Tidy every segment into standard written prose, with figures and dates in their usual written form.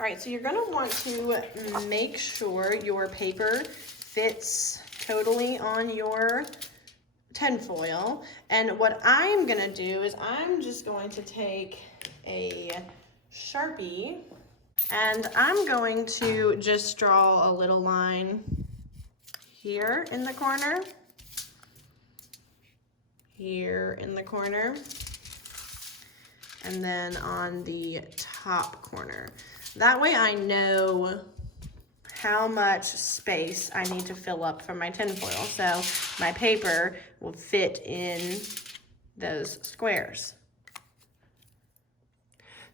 All right, so you're gonna want to make sure your paper fits totally on your tinfoil. And what I'm gonna do is I'm just going to take a Sharpie and I'm going to just draw a little line here in the corner, here in the corner, and then on the top corner. That way I know how much space I need to fill up from my tinfoil, so my paper will fit in those squares.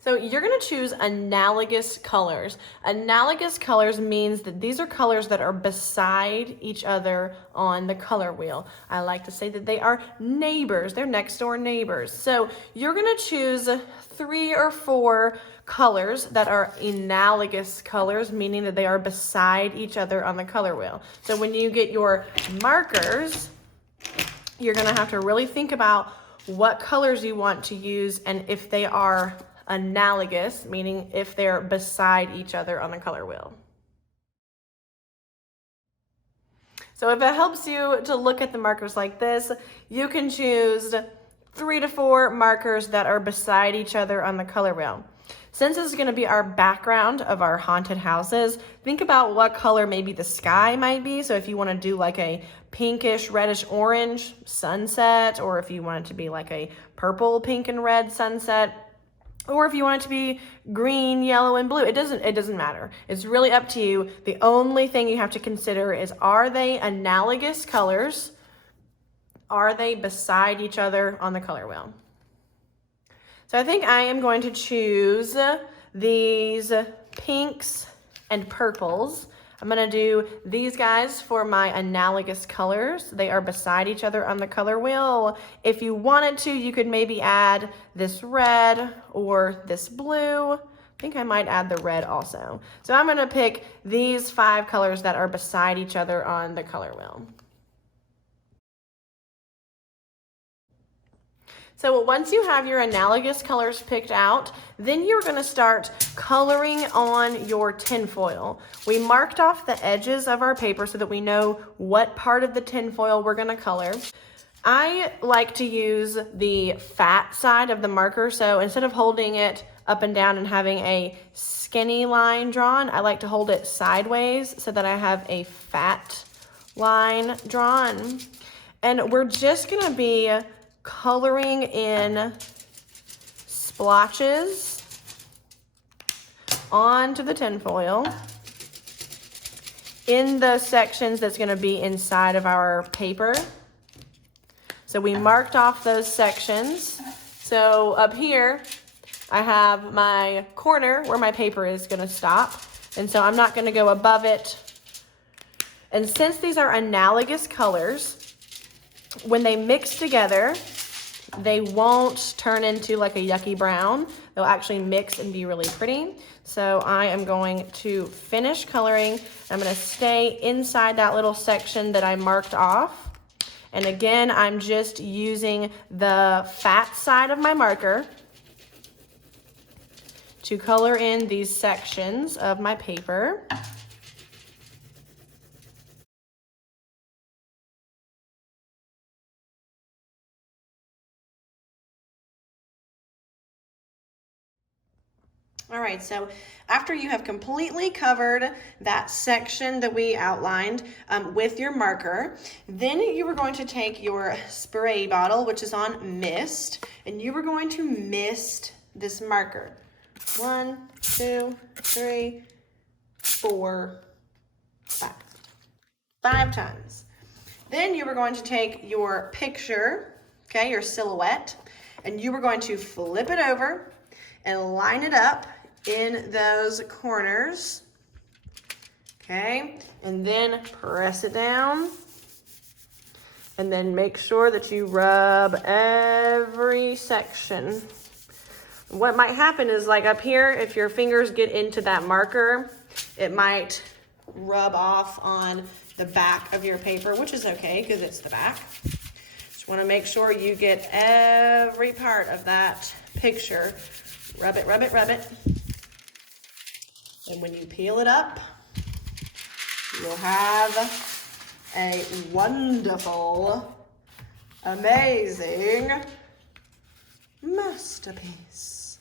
So you're gonna choose analogous colors. Analogous colors means that these are colors that are beside each other on the color wheel. I like to say that they are neighbors, they're next door neighbors. So you're gonna choose 3 or 4 colors that are analogous colors, meaning that they are beside each other on the color wheel. So when you get your markers, you're gonna have to really think about what colors you want to use and if they are analogous, meaning if they're beside each other on the color wheel. So if it helps you to look at the markers like this, you can choose 3 to 4 markers that are beside each other on the color wheel. Since this is going to be our background of our haunted houses, think about what color maybe the sky might be. So if you want to do like a pinkish, reddish, orange sunset, or if you want it to be like a purple, pink, and red sunset, or if you want it to be green, yellow, and blue, it doesn't matter. It's really up to you. The only thing you have to consider is, are they analogous colors? Are they beside each other on the color wheel? So I think I am going to choose these pinks and purples. I'm gonna do these guys for my analogous colors. They are beside each other on the color wheel. If you wanted to, you could maybe add this red or this blue. I think I might add the red also. So I'm gonna pick these 5 colors that are beside each other on the color wheel. So once you have your analogous colors picked out, then you're gonna start coloring on your tinfoil. We marked off the edges of our paper so that we know what part of the tinfoil we're gonna color. I like to use the fat side of the marker, so instead of holding it up and down and having a skinny line drawn, I like to hold it sideways so that I have a fat line drawn. And we're just gonna be coloring in splotches onto the tinfoil in the sections that's going to be inside of our paper. So we marked off those sections. So up here I have my corner where my paper is going to stop, and so I'm not going to go above it. And since these are analogous colors, when they mix together, they won't turn into like a yucky brown. They'll actually mix and be really pretty. So I am going to finish coloring. I'm going to stay inside that little section that I marked off. And again, I'm just using the fat side of my marker to color in these sections of my paper. All right, so after you have completely covered that section that we outlined with your marker, then you are going to take your spray bottle, which is on mist, and you are going to mist this marker. 1, 2, 3, 4, 5. 5 times. Then you are going to take your picture, okay, your silhouette, and you are going to flip it over and line it up in those corners, okay? And then press it down, and then make sure that you rub every section. What might happen is, like up here, if your fingers get into that marker, it might rub off on the back of your paper, which is okay because it's the back. Just want to make sure you get every part of that picture. Rub it, rub it, rub it. And when you peel it up, you'll have a wonderful, amazing masterpiece.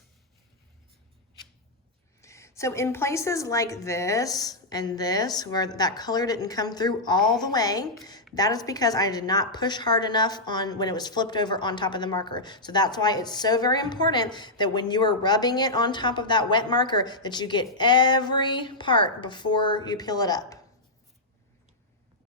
So in places like this and this, where that color didn't come through all the way, that is because I did not push hard enough on when it was flipped over on top of the marker. So that's why it's so very important that when you are rubbing it on top of that wet marker, that you get every part before you peel it up.